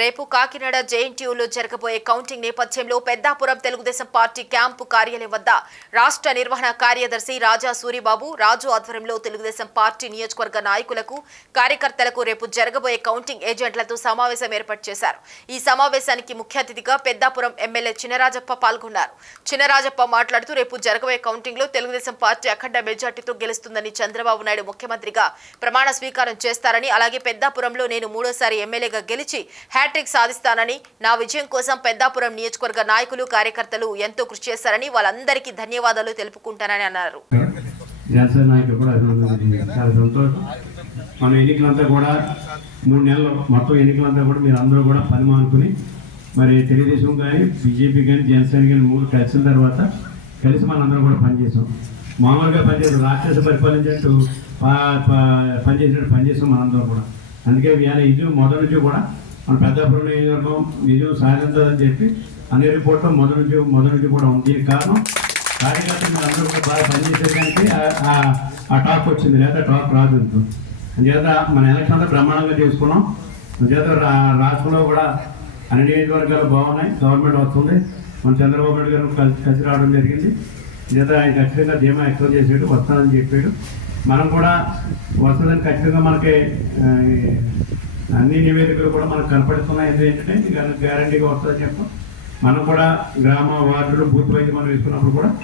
రేపు కాకినాడ జేఎన్టీయూలో జరగబోయే కౌంటింగ్ నేపథ్యంలో పెద్దాపురం తెలుగుదేశం పార్టీ క్యాంపు కార్యాలయం వద్ద రాష్ట్ర నిర్వహణ కార్యదర్శి రాజా సూరిబాబు రాజు ఆధ్వర్యంలో తెలుగుదేశం పార్టీ నియోజకవర్గ నాయకులకు కార్యకర్తలకు రేపు జరగబోయే కౌంటింగ్ ఏజెంట్లతో సమావేశం ఏర్పాటు చేశారు. ఈ సమావేశానికి ముఖ్య అతిథిగా పెద్దాపురం ఎమ్మెల్యే చినరాజప్ప పాల్గొన్నారు. చినరాజప్ప మాట్లాడుతూ రేపు జరగబోయే కౌంటింగ్లో తెలుగుదేశం పార్టీ అఖండ మెజార్టీతో గెలుస్తుందని చంద్రబాబు నాయుడు ముఖ్యమంత్రిగా ప్రమాణ స్వీకారం చేస్తారని అలాగే పెద్దాపురంలో నేను మూడోసారి ఎమ్మెల్యేగా గెలిచి హ్యాట్రిక్ సాధిస్తానని నా విజయం కోసం పెద్దాపురం నియోజకవర్గ నాయకులు కార్యకర్తలు ఎంతో కృషి చేశారని వాళ్ళందరికీ ధన్యవాదాలు తెలుపుకుంటానని అన్నారు. కూడా మన ఎన్నికలంతా కూడా మూడు నెలలు మొత్తం ఎన్నికలంతా కూడా మీరు అందరూ కూడా పని మానుకుని మరి తెలుగుదేశం కానీ బీజేపీ కానీ జనసేన కానీ మూడు కలిసిన తర్వాత కలిసి మనందరం కూడా పనిచేసాం. మామూలుగా పనిచేసాం రాక్షస పరిపాలించినట్టు పనిచేసినట్టు పనిచేసాం మనందరం కూడా. అందుకే వేరే ఇది మొదటి నుంచి కూడా మన పెద్దాపురం నియోజకవర్గం విజయం సాధించదని చెప్పి అన్ని రిపోర్ట్లో మొదటి నుంచి మొదటి నుంచి కూడా ఉంది. దీనికి కారణం కార్యకర్తలు మీరు అందరూ కూడా బాగా పనిచేసేదానికి ఆ- ఆ- టాక్ వచ్చింది. లేదా టాక్ రాదు ఇంకో. అందుచేత మన ఎలక్షన్ అంతా బ్రహ్మాండంగా చేసుకున్నాం. అందుచేత రా- రాష్ట్రంలో కూడా అన్ని నియోజకవర్గాలు బాగున్నాయి. గవర్నమెంట్ వస్తుంది. మన చంద్రబాబు నాయుడు గారు కలిసి కలిసి రావడం జరిగింది. చేత ఆయన ఖచ్చితంగా ధీమా ఎక్కువ చేసాడు వస్తానని చెప్పాడు. మనం కూడా వస్తుందని ఖచ్చితంగా మనకి అన్ని నివేదికలు కూడా మనకు కనపడుతున్నాయి. ఏంటంటే గ్యారంటీగా వస్తుందని చెప్పాం. మనం కూడా గ్రామ వార్డులు బూత్ వైద్యం మనం వేసుకున్నప్పుడు కూడా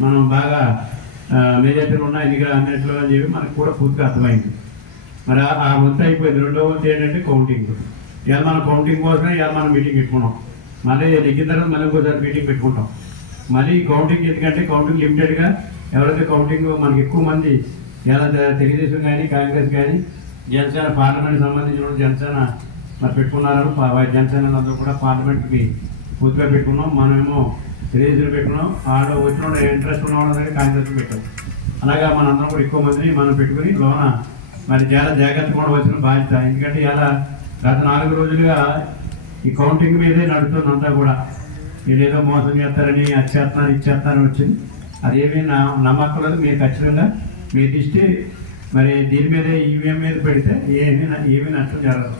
మనం బాగా మెజార్టీలు ఉన్నాయి. ఎన్నికల అన్నింటిలో అని చెప్పి మనకు కూడా పూర్తిగా అర్థమైంది. మరి ఆ- వంత వంతు అయిపోయింది. రెండో వంతు ఏంటంటే కౌంటింగ్ ఇవాళ మనం కౌంటింగ్ కోసమే ఇవాళ మనం మీటింగ్ పెట్టుకున్నాం. మళ్ళీ ఎగ్గిన తర్వాత మళ్ళీ ఇంకోసారి మీటింగ్ పెట్టుకుంటాం. మళ్ళీ కౌంటింగ్ ఎందుకంటే కౌంటింగ్ లిమిటెడ్గా ఎవరైతే కౌంటింగ్ మనకి ఎక్కువ మంది ఎలా తెలుగుదేశం కానీ కాంగ్రెస్ కానీ జనసేన పార్లమెంట్ సంబంధించిన జనసేన మరి పెట్టుకున్నారు పా- కూడా పార్లమెంట్కి పూర్తిగా పెట్టుకున్నాం. మనమేమో తెలుగుదేశం పెట్టుకున్నాం. ఆడ వచ్చిన ఇంట్రెస్ట్ ఉన్న వాళ్ళందరికీ కాంగ్రెస్ పెట్టాం. అలాగా మనందరం కూడా ఎక్కువ మందిని మనం పెట్టుకుని లోన మరి చాలా జాగ్రత్త కూడా వచ్చిన బాధ్యత. ఎందుకంటే ఇలా గత నాలుగు రోజులుగా ఈ కౌంటింగ్ మీదే నడుస్తుందంతా కూడా వీళ్ళేదో మోసం చేస్తారని అది చేస్తున్నారు ఇది చేస్తారని వచ్చింది. అదేమీ నా నమ్మకం లేదు మీరు ఖచ్చితంగా మీ దృష్టి మరి దీని మీద ఈవీఎం మీద పెడితే ఏమీ ఏమీ నష్టం జరగదు.